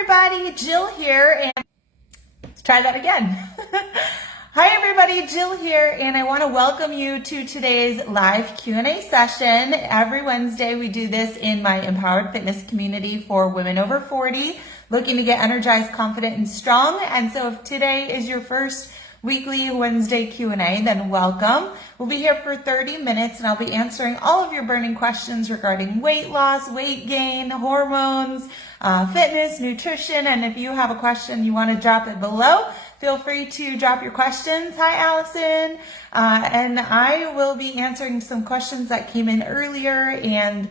everybody, Jill here, and let's try that again. Hi everybody, Jill here, and I want to welcome you to today's live Q&A session. Every Wednesday we do this in my empowered fitness community for women over 40, looking to get energized, confident, and strong. And so if today is your first weekly Wednesday Q&A, then welcome. We'll be here for 30 minutes and I'll be answering all of your burning questions regarding weight loss, weight gain, hormones, fitness, nutrition. And if you have a question, you want to drop it below, feel free to drop your questions. Hi, Allison. And I will be answering some questions that came in earlier. And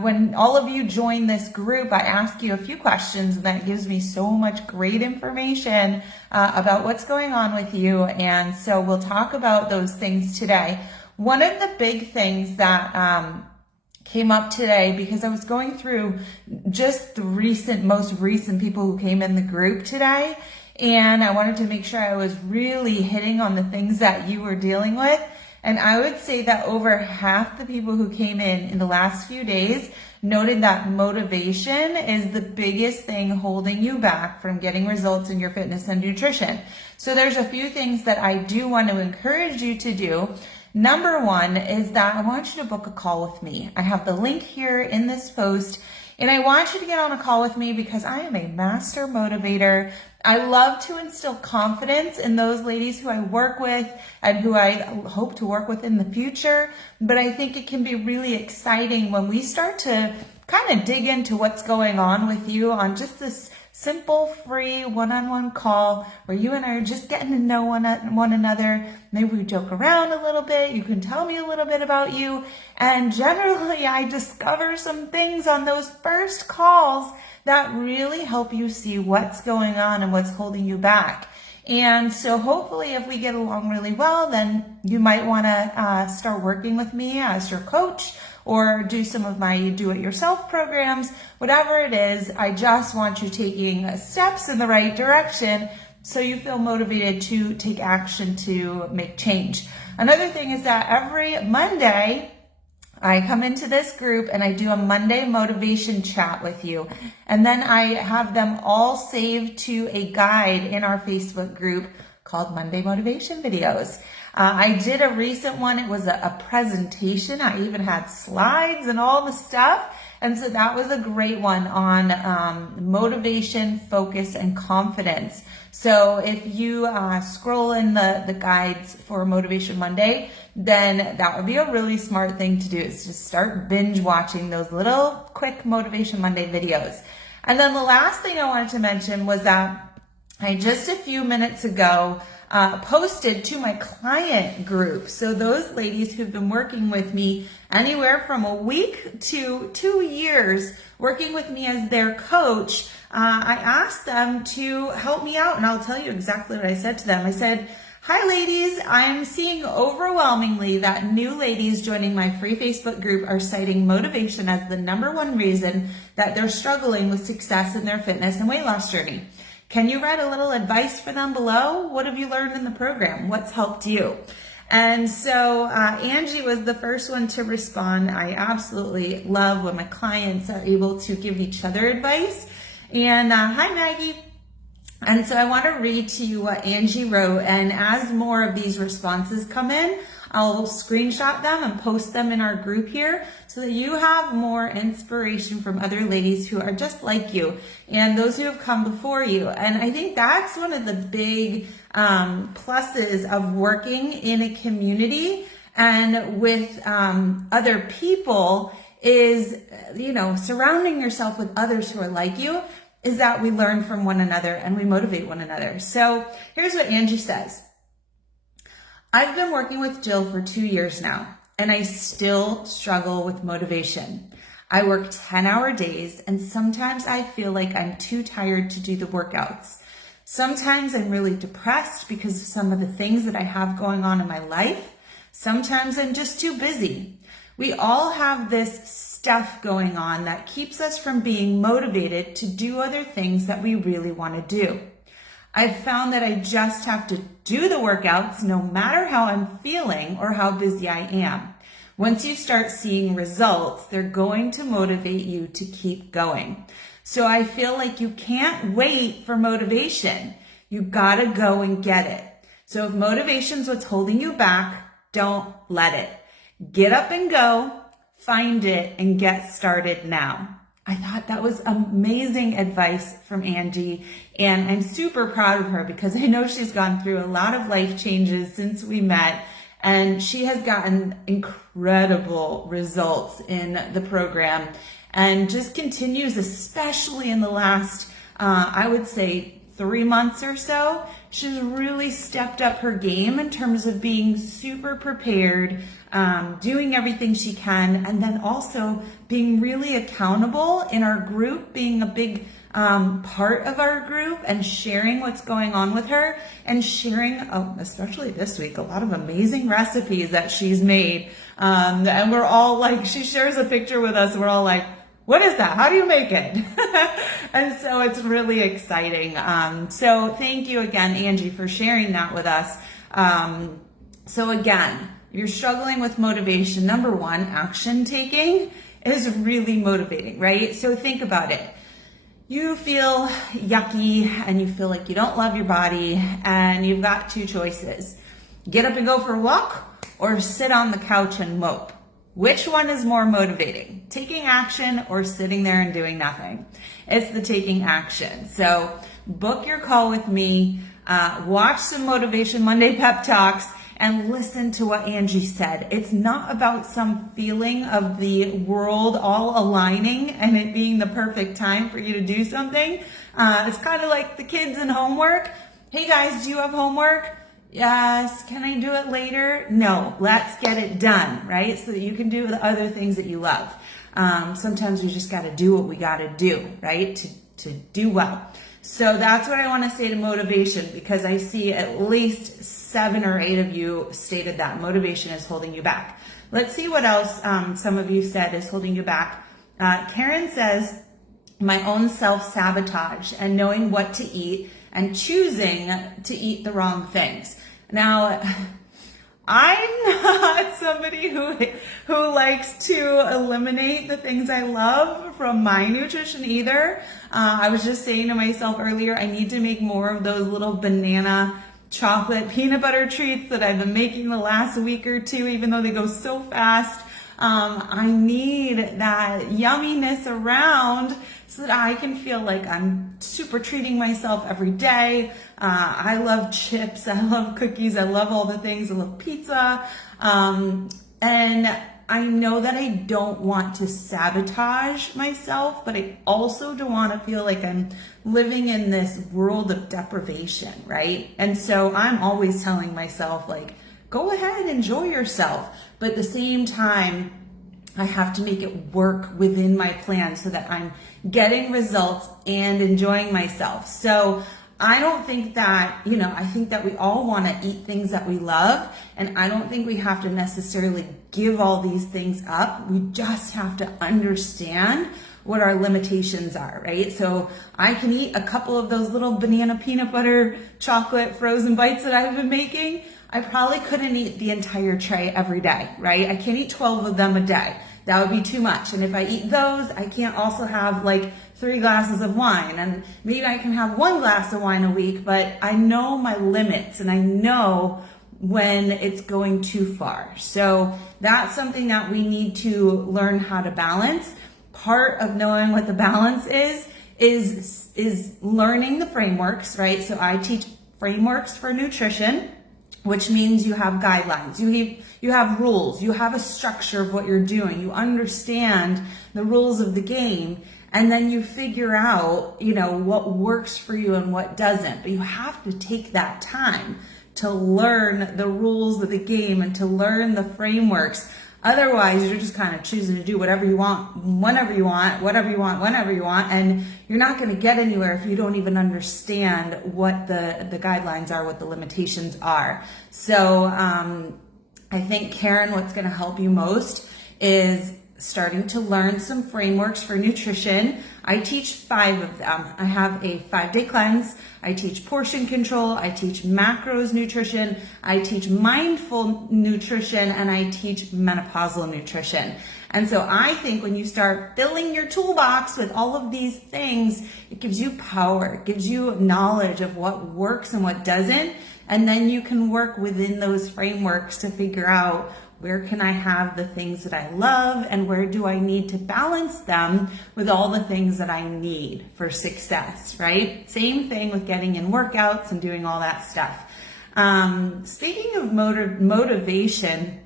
when all of you join this group, I ask you a few questions, and that gives me so much great information about what's going on with you. And so we'll talk about those things today. One of the big things that came up today, because I was going through just the most recent people who came in the group today, and I wanted to make sure I was really hitting on the things that you were dealing with. And I would say that over half the people who came in the last few days noted that motivation is the biggest thing holding you back from getting results in your fitness and nutrition. So there's a few things that I do want to encourage you to do. Number one is that I want you to book a call with me. I have the link here in this post, and I want you to get on a call with me because I am a master motivator. I love to instill confidence in those ladies who I work with and who I hope to work with in the future. But I think it can be really exciting when we start to kind of dig into what's going on with you on just this simple, free one-on-one call where you and I are just getting to know one another. Maybe we joke around a little bit. You can tell me a little bit about you. And generally, I discover some things on those first calls that really help you see what's going on and what's holding you back. And so hopefully if we get along really well, then you might want to start working with me as your coach or do some of my do-it-yourself programs, whatever it is. I just want you taking steps in the right direction so you feel motivated to take action to make change. Another thing is that every Monday, I come into this group and I do a Monday motivation chat with you. And then I have them all saved to a guide in our Facebook group called Monday Motivation Videos. I did a recent one. It was a presentation. I even had slides and all the stuff. And so that was a great one on motivation, focus, and confidence. So if you scroll in the guides for Motivation Monday, then that would be a really smart thing to do, is just start binge watching those little quick Motivation Monday videos. And then the last thing I wanted to mention was that I just a few minutes ago posted to my client group. So those ladies who've been working with me anywhere from a week to 2 years, working with me as their coach, I asked them to help me out, and I'll tell you exactly what I said to them. I said, "Hi ladies, I'm seeing overwhelmingly that new ladies joining my free Facebook group are citing motivation as the #1 reason that they're struggling with success in their fitness and weight loss journey. Can you write a little advice for them below? What have you learned in the program? What's helped you?" And so Angie was the first one to respond. I absolutely love when my clients are able to give each other advice. And hi, Maggie. And so I want to read to you what Angie wrote. And as more of these responses come in, I'll screenshot them and post them in our group here so that you have more inspiration from other ladies who are just like you and those who have come before you. And I think that's one of the big pluses of working in a community and with other people is, surrounding yourself with others who are like you, is that we learn from one another and we motivate one another. So here's what Angie says. "I've been working with Jill for 2 years now, and I still struggle with motivation. I work 10-hour days, and sometimes I feel like I'm too tired to do the workouts. Sometimes I'm really depressed because of some of the things that I have going on in my life. Sometimes I'm just too busy. We all have this stuff going on that keeps us from being motivated to do other things that we really want to do. I've found that I just have to do the workouts no matter how I'm feeling or how busy I am. Once you start seeing results, they're going to motivate you to keep going. So I feel like you can't wait for motivation. You gotta go and get it. So if motivation's what's holding you back, don't let it. Get up and go, find it, and get started now. I thought that was amazing advice from Angie, and I'm super proud of her because I know she's gone through a lot of life changes since we met, and she has gotten incredible results in the program and just continues, especially in the last, I would say 3 months or so. She's really stepped up her game in terms of being super prepared, doing everything she can, and then also being really accountable in our group, being a big part of our group and sharing what's going on with her and sharing, especially this week, a lot of amazing recipes that she's made. And we're all like, she shares a picture with us and we're all like, what is that? How do you make it? And so it's really exciting. So thank you again, Angie, for sharing that with us. So again, if you're struggling with motivation, number one, action taking is really motivating, right? So think about it. You feel yucky and you feel like you don't love your body, and you've got two choices. Get up and go for a walk or sit on the couch and mope. Which one is more motivating? Taking action or sitting there and doing nothing? It's the taking action. So book your call with me, watch some Motivation Monday pep talks, and listen to what Angie said. It's not about some feeling of the world all aligning and it being the perfect time for you to do something. It's kind of like the kids in homework. Hey guys, do you have homework? Yes. Can I do it later? No. Let's get it done, right? So that you can do the other things that you love. Sometimes we just got to do what we got to do, right? To do well. So that's what I want to say to motivation, because I see at least 7 or 8 of you stated that motivation is holding you back. Let's see what else some of you said is holding you back. Karen says, my own self-sabotage and knowing what to eat and choosing to eat the wrong things. Now, I'm not somebody who likes to eliminate the things I love from my nutrition either. I was just saying to myself earlier, I need to make more of those little banana chocolate peanut butter treats that I've been making the last week or two, even though they go so fast. I need that yumminess around so that I can feel like I'm super treating myself every day. I love chips. I love cookies. I love all the things. I love pizza. And I know that I don't want to sabotage myself, but I also don't want to feel like I'm living in this world of deprivation, right? And so I'm always telling myself, like, go ahead, enjoy yourself. But at the same time, I have to make it work within my plan so that I'm getting results and enjoying myself. So I don't think that, I think that we all want to eat things that we love. And I don't think we have to necessarily give all these things up. We just have to understand what our limitations are, right? So I can eat a couple of those little banana peanut butter chocolate frozen bites that I've been making. I probably couldn't eat the entire tray every day, right? I can't eat 12 of them a day. That would be too much. And if I eat those, I can't also have like 3 glasses of wine. And maybe I can have 1 glass of wine a week, but I know my limits and I know when it's going too far. So that's something that we need to learn how to balance. Part of knowing what the balance is learning the frameworks, right? So I teach frameworks for nutrition, which means you have guidelines, you have rules, you have a structure of what you're doing, you understand the rules of the game, and then you figure out, what works for you and what doesn't. But you have to take that time to learn the rules of the game and to learn the frameworks. Otherwise, you're just kind of choosing to do whatever you want, whenever you want, whatever you want, whenever you want, and you're not going to get anywhere if you don't even understand what the guidelines are, what the limitations are. So I think, Karen, what's going to help you most is starting to learn some frameworks for nutrition. I teach 5 of them. I have a 5-day cleanse. I teach portion control. I teach macros nutrition. I teach mindful nutrition, and I teach menopausal nutrition. And so I think when you start filling your toolbox with all of these things, it gives you power, it gives you knowledge of what works and what doesn't. And then you can work within those frameworks to figure out, where can I have the things that I love, and where do I need to balance them with all the things that I need for success, right? Same thing with getting in workouts and doing all that stuff. Speaking of motivation,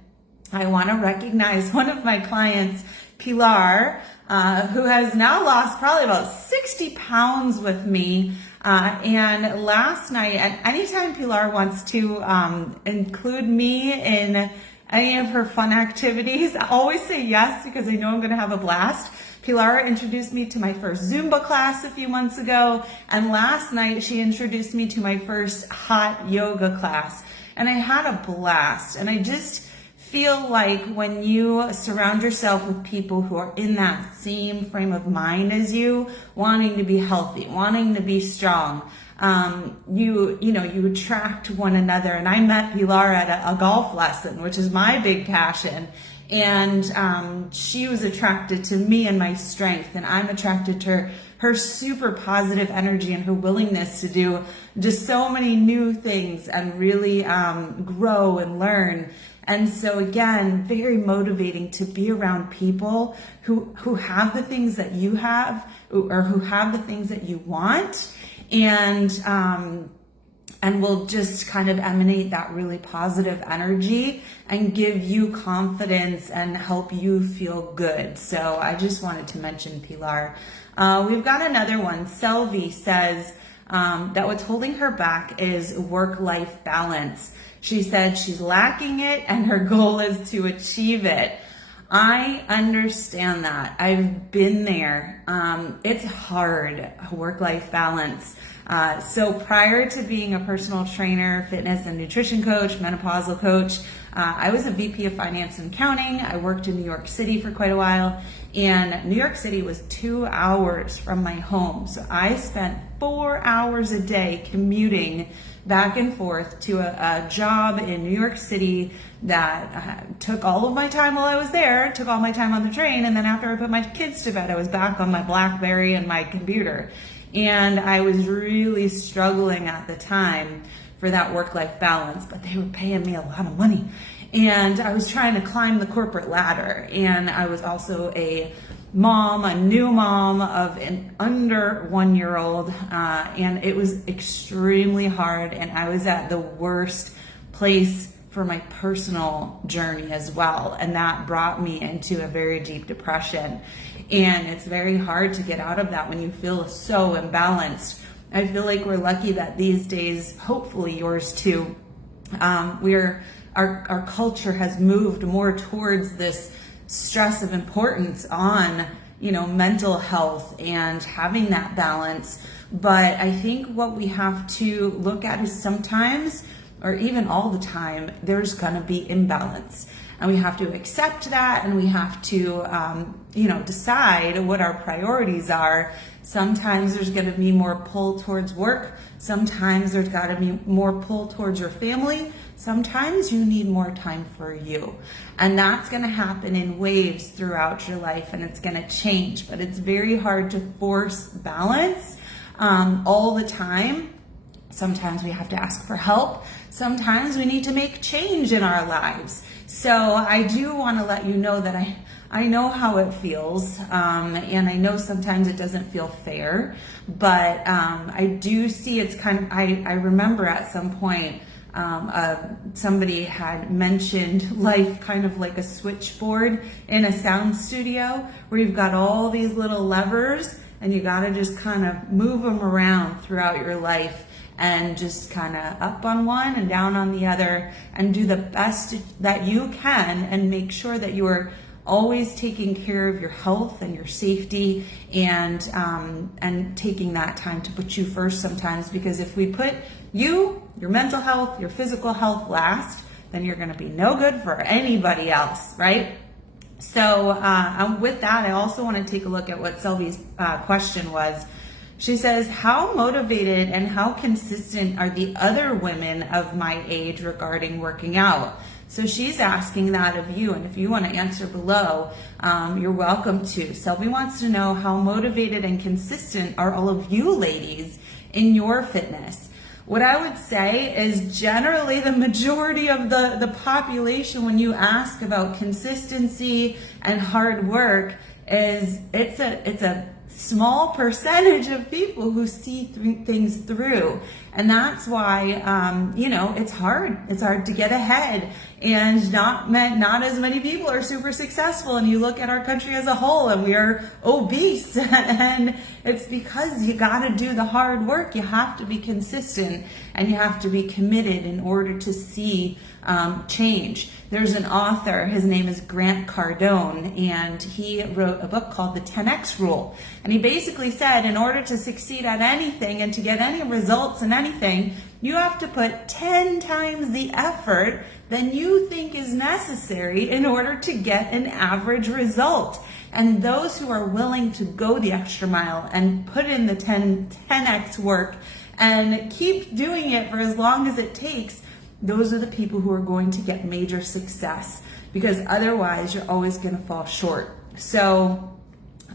I want to recognize one of my clients, Pilar, who has now lost probably about 60 pounds with me. And last night, and anytime Pilar wants to include me in any of her fun activities, I always say yes because I know I'm going to have a blast. Pilar introduced me to my first Zumba class a few months ago, and last night she introduced me to my first hot yoga class, and I had a blast. And I just feel like when you surround yourself with people who are in that same frame of mind as you, wanting to be healthy, wanting to be strong, you attract one another. And I met Pilar at a golf lesson, which is my big passion. And she was attracted to me and my strength, and I'm attracted to her super positive energy and her willingness to do just so many new things and really grow and learn. And so again, very motivating to be around people who have the things that you have, or who have the things that you want, and will just kind of emanate that really positive energy and give you confidence and help you feel good. So I just wanted to mention Pilar. We've got another one. Selvi says that what's holding her back is work-life balance. She said she's lacking it and her goal is to achieve it. I understand that. I've been there. It's hard, work-life balance. So prior to being a personal trainer, fitness and nutrition coach, menopausal coach, I was a VP of finance and accounting. I worked in New York City for quite a while, and New York City was 2 hours from my home. So I spent 4 hours a day commuting back and forth to a job in New York City that took all of my time while I was there, took all my time on the train, and then after I put my kids to bed, I was back on my BlackBerry and my computer. And I was really struggling at the time for that work-life balance, but they were paying me a lot of money. And I was trying to climb the corporate ladder. And I was also a mom, a new mom of an under 1-year-old. And it was extremely hard. And I was at the worst place for my personal journey as well. And that brought me into a very deep depression. And it's very hard to get out of that when you feel so imbalanced. I feel like we're lucky that these days, hopefully yours too, our culture has moved more towards this stress of importance on, mental health and having that balance. But I think what we have to look at is sometimes, or even all the time, there's gonna be imbalance. And we have to accept that, and we have to, decide what our priorities are. Sometimes there's going to be more pull towards work. Sometimes there's got to be more pull towards your family. Sometimes you need more time for you. And that's going to happen in waves throughout your life, and it's going to change. But it's very hard to force balance all the time. Sometimes we have to ask for help. Sometimes we need to make change in our lives. So I do want to let you know that I know how it feels, and I know sometimes it doesn't feel fair, but I do see it's I remember at some point somebody had mentioned life kind of like a switchboard in a sound studio where you've got all these little levers and you got to just kind of move them around throughout your life, and just kind of up on one and down on the other, and do the best that you can, and make sure that you are always taking care of your health and your safety, and taking that time to put you first sometimes, because if we put your mental health, your physical health last, then you're going to be no good for anybody else, right? So with that, I also want to take a look at what Sylvie's question was. She says, how motivated and how consistent are the other women of my age regarding working out? So she's asking that of you, and if you want to answer below, you're welcome to. Sylvie wants to know how motivated and consistent are all of you ladies in your fitness. What I would say is generally the majority of the population, when you ask about consistency and hard work, is it's a small percentage of people who see things through. And that's why, it's hard. It's hard to get ahead, and not as many people are super successful. And you look at our country as a whole and we are obese and it's because you got to do the hard work. You have to be consistent and you have to be committed in order to see change. There's an author, his name is Grant Cardone, and he wrote a book called The 10X Rule. And he basically said, in order to succeed at anything and to get any results in anything, you have to put 10 times the effort than you think is necessary in order to get an average result. And those who are willing to go the extra mile and put in the 10x work and keep doing it for as long as it takes, those are the people who are going to get major success, because otherwise you're always going to fall short. So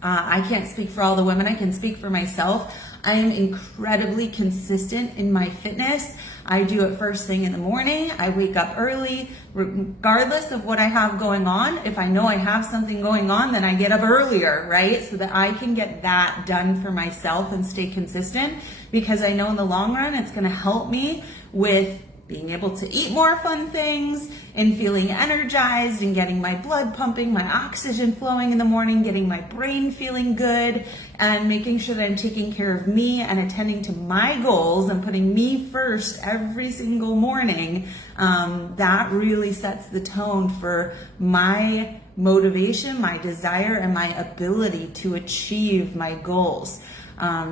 I can't speak for all the women. I can speak for myself. I am incredibly consistent in my fitness. I do it first thing in the morning. I wake up early, regardless of what I have going on. If I know I have something going on, then I get up earlier, right? So that I can get that done for myself and stay consistent, because I know in the long run, it's going to help me with being able to eat more fun things and feeling energized and getting my blood pumping, my oxygen flowing in the morning, getting my brain feeling good, and making sure that I'm taking care of me and attending to my goals and putting me first every single morning. That really sets the tone for my motivation, my desire, and my ability to achieve my goals.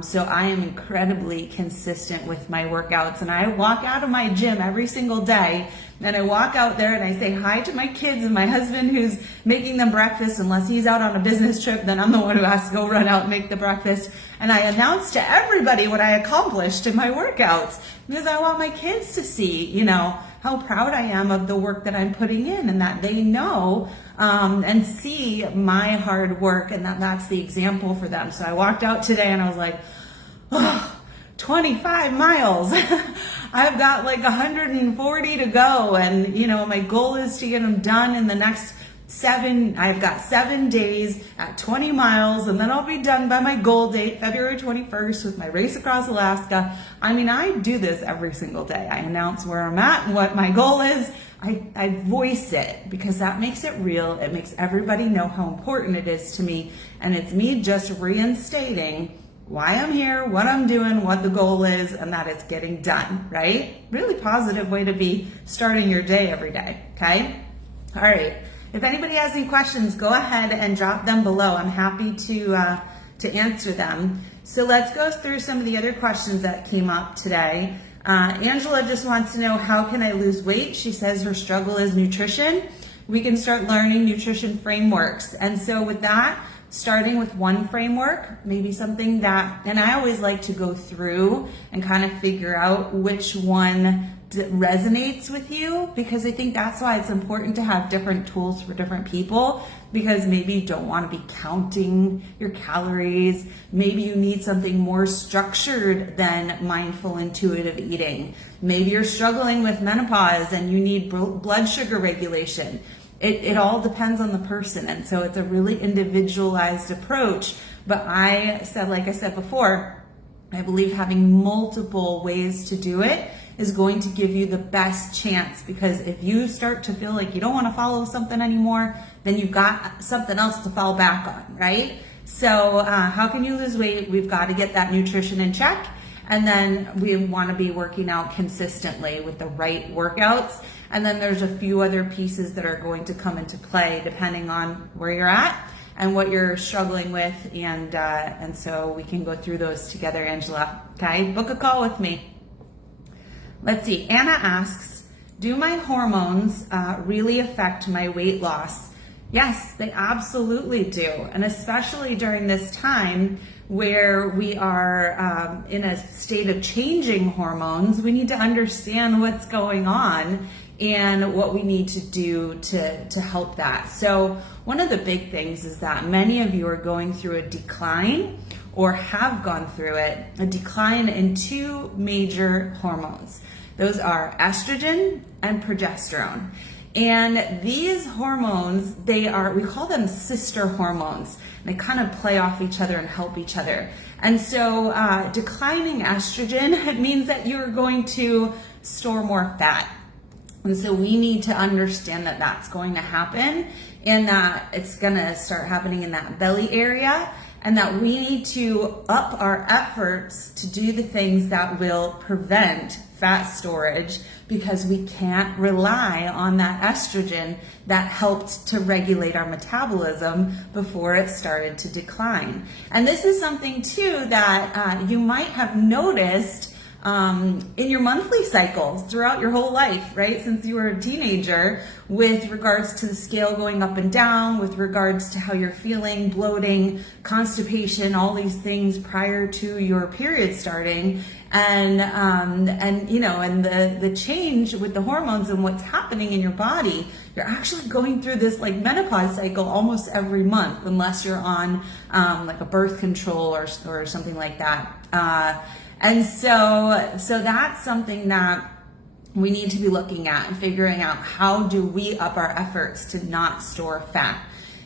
So I am incredibly consistent with my workouts, and I walk out of my gym every single day, and I walk out there and I say hi to my kids and my husband who's making them breakfast. Unless he's out on a business trip, then I'm the one who has to go run out and make the breakfast. And I announce to everybody what I accomplished in my workouts, because I want my kids to see, how proud I am of the work that I'm putting in, and that they know and see my hard work, and that's the example for them. So I walked out today and I was like, 25 miles. I've got like 140 to go, and my goal is to get them done in the next I've got 7 days at 20 miles, and then I'll be done by my goal date, February 21st, with my race across Alaska. I do this every single day. I announce where I'm at and what my goal is. I voice it, because that makes it real. It makes everybody know how important it is to me. And it's me just reinstating why I'm here, what I'm doing, what the goal is, and that it's getting done, right? Really positive way to be starting your day every day, okay? All right. If anybody has any questions, go ahead and drop them below. I'm happy to answer them. So let's go through some of the other questions that came up today. Angela just wants to know, how can I lose weight? She says her struggle is nutrition. We can start learning nutrition frameworks. And so with that, starting with one framework, maybe something that, and I always like to go through and kind of figure out which one resonates with you, because I think that's why it's important to have different tools for different people, because maybe you don't want to be counting your calories. Maybe you need something more structured than mindful intuitive eating. Maybe you're struggling with menopause and you need blood sugar regulation. It all depends on the person, and so it's a really individualized approach. But like I said before, I believe having multiple ways to do it is going to give you the best chance, because if you start to feel like you don't want to follow something anymore, then you've got something else to fall back on, right? So how can you lose weight? We've got to get that nutrition in check, and then we want to be working out consistently with the right workouts. And then there's a few other pieces that are going to come into play depending on where you're at and what you're struggling with, and so we can go through those together, Angela. Okay, book a call with me. Let's see. Anna asks, do my hormones really affect my weight loss? Yes, they absolutely do. And especially during this time where we are in a state of changing hormones, we need to understand what's going on and what we need to do to help that. So one of the big things is that many of you are going through a decline or have gone through it, a decline in two major hormones. Those are estrogen and progesterone. And these hormones, we call them sister hormones. They kind of play off each other and help each other. And so declining estrogen, it means that you're going to store more fat. And so we need to understand that that's going to happen and that it's going to start happening in that belly area, and that we need to up our efforts to do the things that will prevent fat storage, because we can't rely on that estrogen that helped to regulate our metabolism before it started to decline. And this is something too that you might have noticed in your monthly cycles throughout your whole life, right? Since you were a teenager, with regards to the scale going up and down, with regards to how you're feeling, bloating, constipation, all these things prior to your period starting, and the change with the hormones and what's happening in your body. You're actually going through this like menopause cycle almost every month, unless you're on like a birth control or something like that. And so that's something that we need to be looking at and figuring out, how do we up our efforts to not store fat.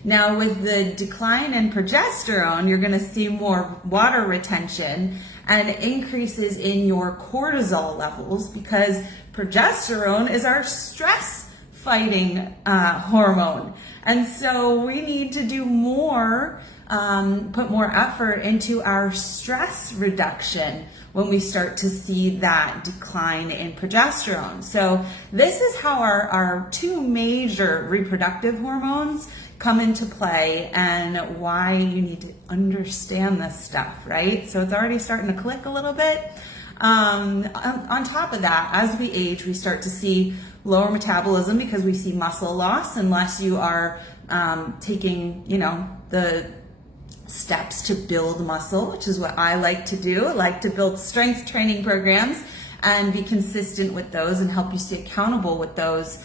Now, with the decline in progesterone, you're going to see more water retention and increases in your cortisol levels, because progesterone is our stress fighting hormone. And so we need to do more, put more effort into our stress reduction when we start to see that decline in progesterone. So this is how our two major reproductive hormones come into play, and why you need to understand this stuff, right? So it's already starting to click a little bit. On top of that, as we age, we start to see lower metabolism because we see muscle loss, unless you are taking, the steps to build muscle, which is what I like to do. I like to build strength training programs and be consistent with those and help you stay accountable with those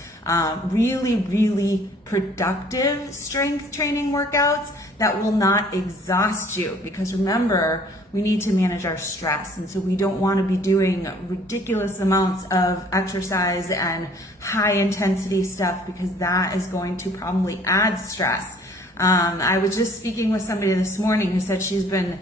really, really productive strength training workouts that will not exhaust you. Because remember, we need to manage our stress. And so we don't want to be doing ridiculous amounts of exercise and high intensity stuff, because that is going to probably add stress. I was just speaking with somebody this morning who said she's been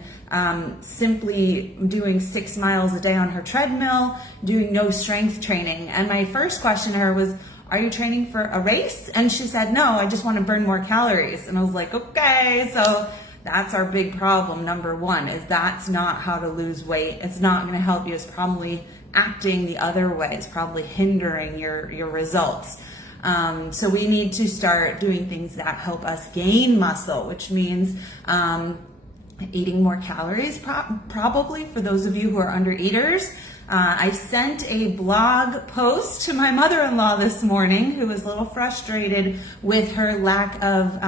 simply doing 6 miles a day on her treadmill, doing no strength training. And my first question to her was, are you training for a race? And she said, no, I just want to burn more calories. And I was like, okay, so that's our big problem. Number one is that's not how to lose weight. It's not going to help you. It's probably acting the other way. It's probably hindering your results. So we need to start doing things that help us gain muscle, which means eating more calories, probably for those of you who are under eaters. I sent a blog post to my mother-in-law this morning, who was a little frustrated with her lack of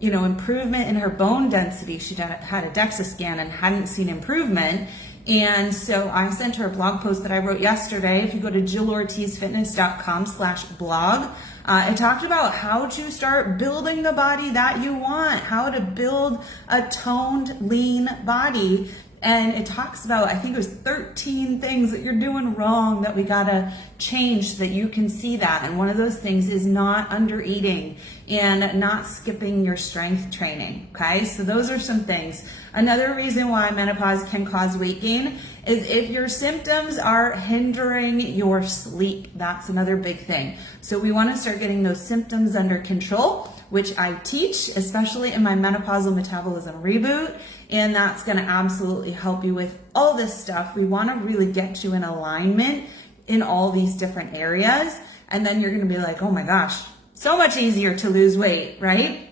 improvement in her bone density. She had a DEXA scan and hadn't seen improvement. And so I sent her a blog post that I wrote yesterday. If you go to jillortizfitness.com/blog, it talked about how to start building the body that you want, how to build a toned, lean body. And it talks about, I think it was 13 things that you're doing wrong that we gotta change so that you can see that. And one of those things is not under eating and not skipping your strength training, okay? So those are some things. Another reason why menopause can cause weight gain is if your symptoms are hindering your sleep. That's another big thing. So we wanna start getting those symptoms under control, which I teach, especially in my Menopausal Metabolism Reboot. And that's gonna absolutely help you with all this stuff. We wanna really get you in alignment in all these different areas. And then you're gonna be like, oh my gosh, so much easier to lose weight, right?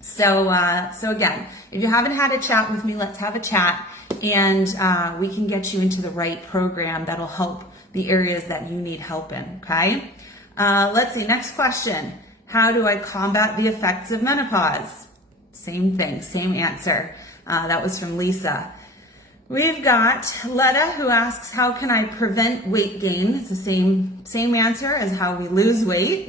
So again, if you haven't had a chat with me, let's have a chat, and we can get you into the right program that'll help the areas that you need help in, okay? Let's see, next question. How do I combat the effects of menopause? Same thing, same answer. That was from Lisa. We've got Letta who asks, how can I prevent weight gain? It's the same answer as how we lose weight.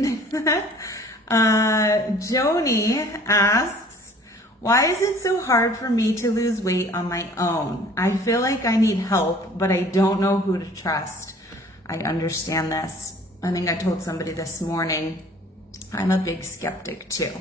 Joni asks, why is it so hard for me to lose weight on my own? I feel like I need help, but I don't know who to trust. I understand this. I think I told somebody this morning, I'm a big skeptic too.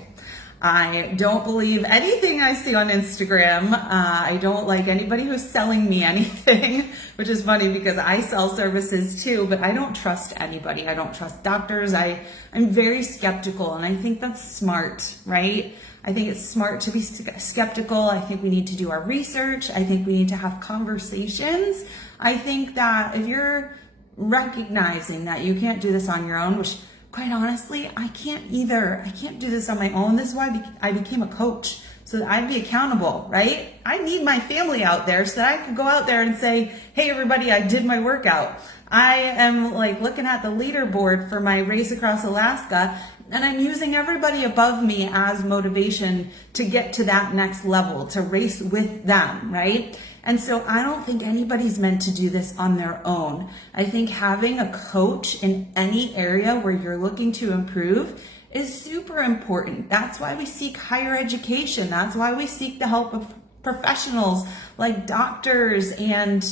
I don't believe anything I see on Instagram. I don't like anybody who's selling me anything, which is funny because I sell services too, but I don't trust anybody. I don't trust doctors. I'm very skeptical, and I think that's smart, right? I think it's smart to be skeptical. I think we need to do our research. I think we need to have conversations. I think that if you're recognizing that you can't do this on your own, which quite honestly, I can't either. I can't do this on my own. This is why I became a coach, so that I'd be accountable, right? I need my family out there so that I can go out there and say, hey, everybody, I did my workout. I am like looking at the leaderboard for my race across Alaska, and I'm using everybody above me as motivation to get to that next level, to race with them, right? And so I don't think anybody's meant to do this on their own. I think having a coach in any area where you're looking to improve is super important. That's why we seek higher education. That's why we seek the help of professionals like doctors and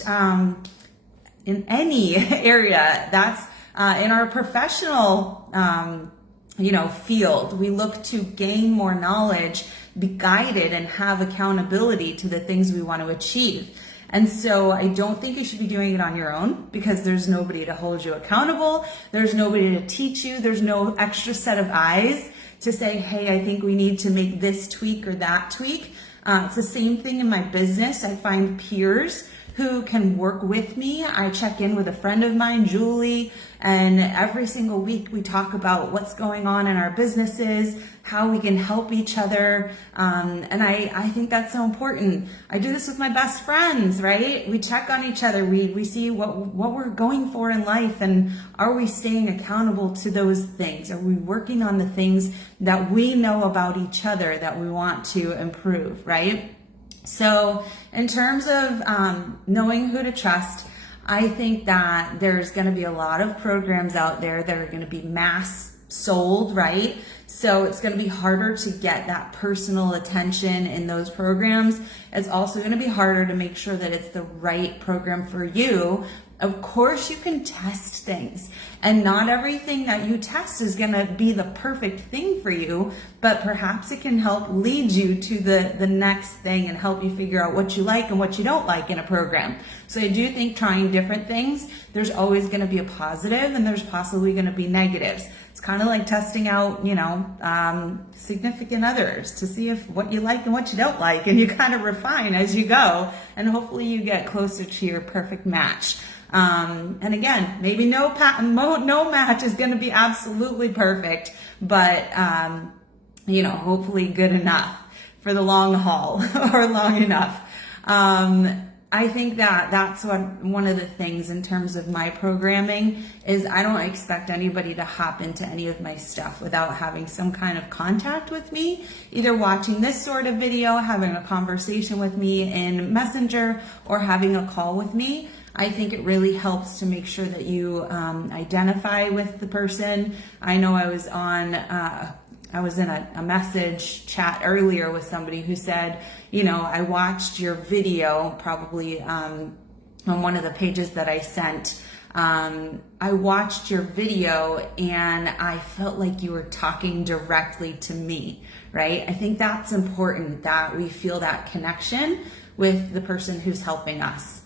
in any area that's in our professional field. We look to gain more knowledge, be guided, and have accountability to the things we want to achieve. And so I don't think you should be doing it on your own, because there's nobody to hold you accountable. There's nobody to teach you. There's no extra set of eyes to say, hey, I think we need to make this tweak or that tweak. It's the same thing in my business. I find peers who can work with me. I check in with a friend of mine, Julie, and every single week we talk about what's going on in our businesses, how we can help each other. And I think that's so important. I do this with my best friends, right? We check on each other. We see what we're going for in life, and are we staying accountable to those things? Are we working on the things that we know about each other that we want to improve, right? So in terms of knowing who to trust, I think that there's going to be a lot of programs out there that are going to be mass sold, right? So it's going to be harder to get that personal attention in those programs. It's also going to be harder to make sure that it's the right program for you. Of course, you can test things, and not everything that you test is going to be the perfect thing for you, but perhaps it can help lead you to the next thing and help you figure out what you like and what you don't like in a program. So I do think trying different things, there's always going to be a positive and there's possibly going to be negatives. It's kind of like testing out, significant others to see if what you like and what you don't like, and you kind of refine as you go, and hopefully you get closer to your perfect match. And again, maybe no match is going to be absolutely perfect, but, hopefully good enough for the long haul or long enough. I think that's one of the things in terms of my programming is I don't expect anybody to hop into any of my stuff without having some kind of contact with me, either watching this sort of video, having a conversation with me in Messenger, or having a call with me. I think it really helps to make sure that you identify with the person. I know I was in a message chat earlier with somebody who said, I watched your video probably on one of the pages that I sent. I watched your video and I felt like you were talking directly to me, right? I think that's important, that we feel that connection with the person who's helping us.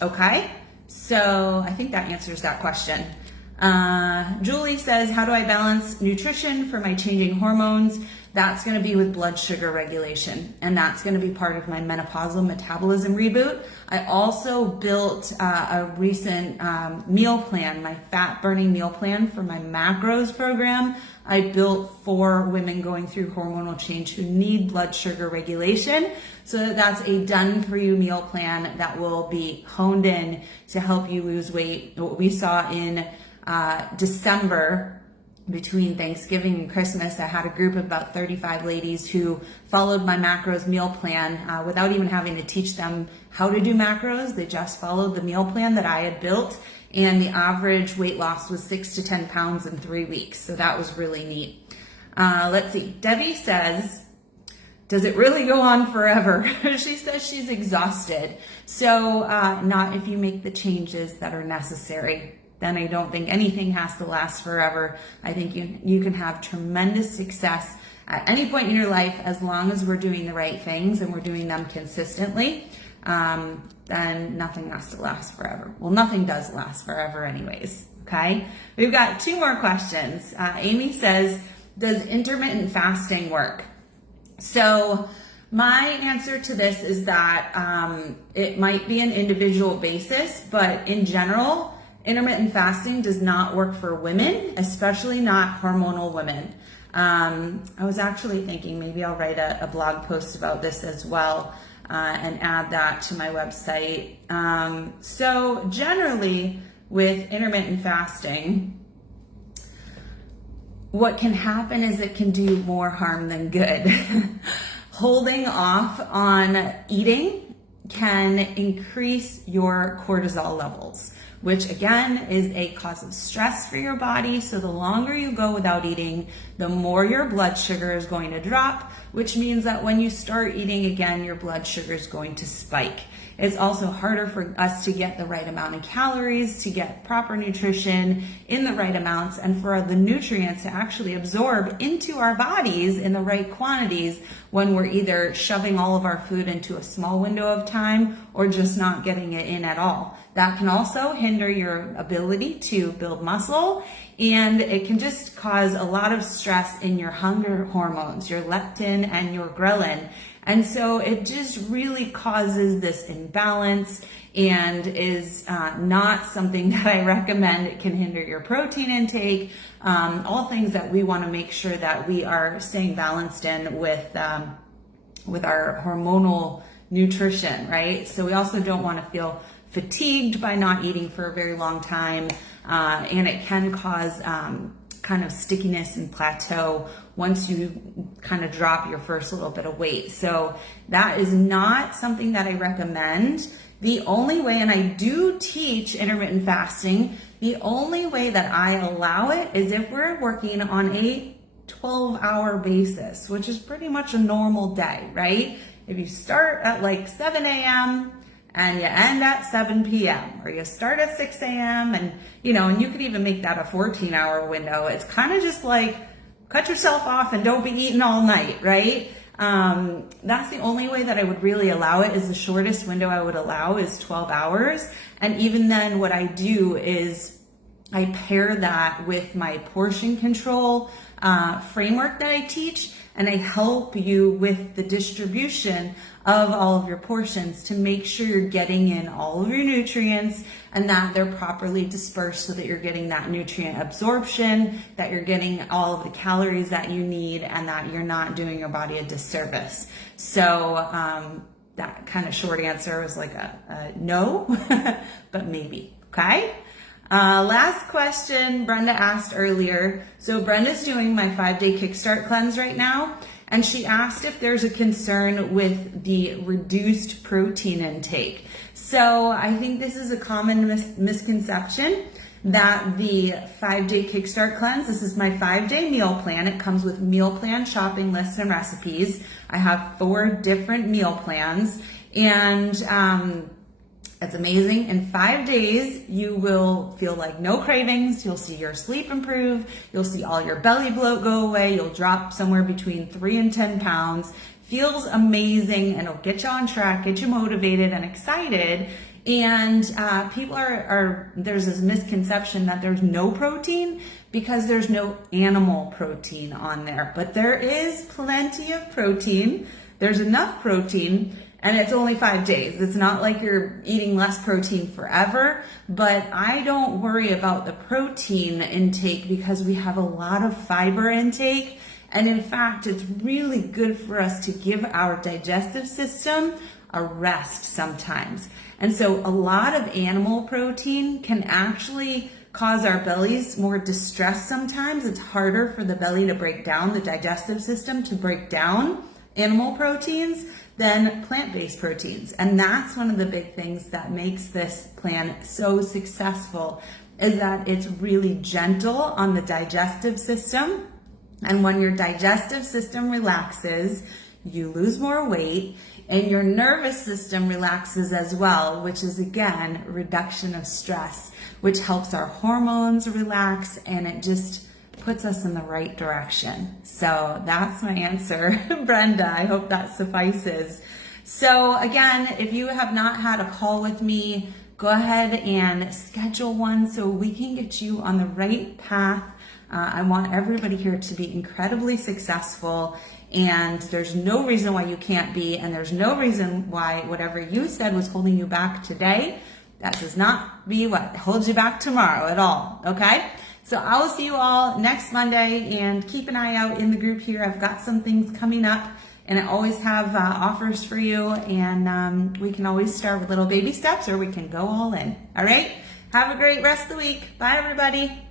Okay, so I think that answers that question. Julie says, how do I balance nutrition for my changing hormones? That's going to be with blood sugar regulation, and that's going to be part of my menopausal metabolism reboot. I also built a recent meal plan, my fat burning meal plan for my macros program. I built for women going through hormonal change who need blood sugar regulation. So that's a done for you meal plan that will be honed in to help you lose weight. What we saw in December between Thanksgiving and Christmas, I had a group of about 35 ladies who followed my macros meal plan without even having to teach them how to do macros. They just followed the meal plan that I had built, and the average weight loss was 6 to 10 pounds in 3 weeks. So that was really neat. Let's see. Debbie says, does it really go on forever? She says she's exhausted. So not if you make the changes that are necessary. Then I don't think anything has to last forever. I think you can have tremendous success at any point in your life as long as we're doing the right things and we're doing them consistently. Then nothing has to last forever. Well, nothing does last forever anyways, okay? We've got 2 more questions. Amy says, does intermittent fasting work? So my answer to this is that it might be an individual basis, but in general, intermittent fasting does not work for women, especially not hormonal women. I was actually thinking maybe I'll write a blog post about this as well and add that to my website. So generally with intermittent fasting, what can happen is it can do more harm than good. Holding off on eating can increase your cortisol levels, which again is a cause of stress for your body. So the longer you go without eating, the more your blood sugar is going to drop, which means that when you start eating again, your blood sugar is going to spike. It's also harder for us to get the right amount of calories, to get proper nutrition in the right amounts, and for the nutrients to actually absorb into our bodies in the right quantities when we're either shoving all of our food into a small window of time or just not getting it in at all. That can also hinder your ability to build muscle, and it can just cause a lot of stress in your hunger hormones, your leptin and your ghrelin. And so it just really causes this imbalance and is not something that I recommend. It can hinder your protein intake, all things that we want to make sure that we are staying balanced in with our hormonal nutrition, right? So we also don't want to feel fatigued by not eating for a very long time, and it can cause kind of stickiness and plateau once you kind of drop your first little bit of weight. So that is not something that I recommend. The only way, and I do teach intermittent fasting, the only way that I allow it is if we're working on a 12-hour basis, which is pretty much a normal day, right? If you start at like 7 a.m. and you end at 7 p.m. or you start at 6 a.m. and you could even make that a 14-hour window. It's kind of just like cut yourself off and don't be eating all night, right? That's the only way that I would really allow it. Is the shortest window I would allow is 12 hours. And even then what I do is I pair that with my portion control framework that I teach, and I help you with the distribution of all of your portions to make sure you're getting in all of your nutrients and that they're properly dispersed so that you're getting that nutrient absorption, that you're getting all of the calories that you need, and that you're not doing your body a disservice. So that kind of short answer was like a no, but maybe, okay? Last question Brenda asked earlier. So Brenda's doing my 5-day kickstart cleanse right now, and she asked if there's a concern with the reduced protein intake. So I think this is a common misconception that the 5-day kickstart cleanse, this is my 5-day meal plan. It comes with meal plan, shopping lists, and recipes. I have 4 different meal plans, and it's amazing. In 5 days, you will feel like no cravings. You'll see your sleep improve. You'll see all your belly bloat go away. You'll drop somewhere between 3 and 10 pounds. Feels amazing, and it'll get you on track, get you motivated and excited. And people there's this misconception that there's no protein because there's no animal protein on there. But there is plenty of protein. There's enough protein. And it's only 5 days. It's not like you're eating less protein forever, but I don't worry about the protein intake because we have a lot of fiber intake. And in fact, it's really good for us to give our digestive system a rest sometimes. And so a lot of animal protein can actually cause our bellies more distress sometimes. It's harder for the belly to break down, the digestive system to break down animal proteins than plant-based proteins. And that's one of the big things that makes this plan so successful, is that it's really gentle on the digestive system. And when your digestive system relaxes, you lose more weight, and your nervous system relaxes as well, which is again, reduction of stress, which helps our hormones relax, and it just puts us in the right direction. So that's my answer, Brenda. I hope that suffices. So again, if you have not had a call with me, go ahead and schedule one so we can get you on the right path. I want everybody here to be incredibly successful, and there's no reason why you can't be, and there's no reason why whatever you said was holding you back today, that does not be what holds you back tomorrow at all, okay? So I will see you all next Monday, and keep an eye out in the group here. I've got some things coming up, and I always have offers for you, and we can always start with little baby steps, or we can go all in. All right? Have a great rest of the week. Bye, everybody.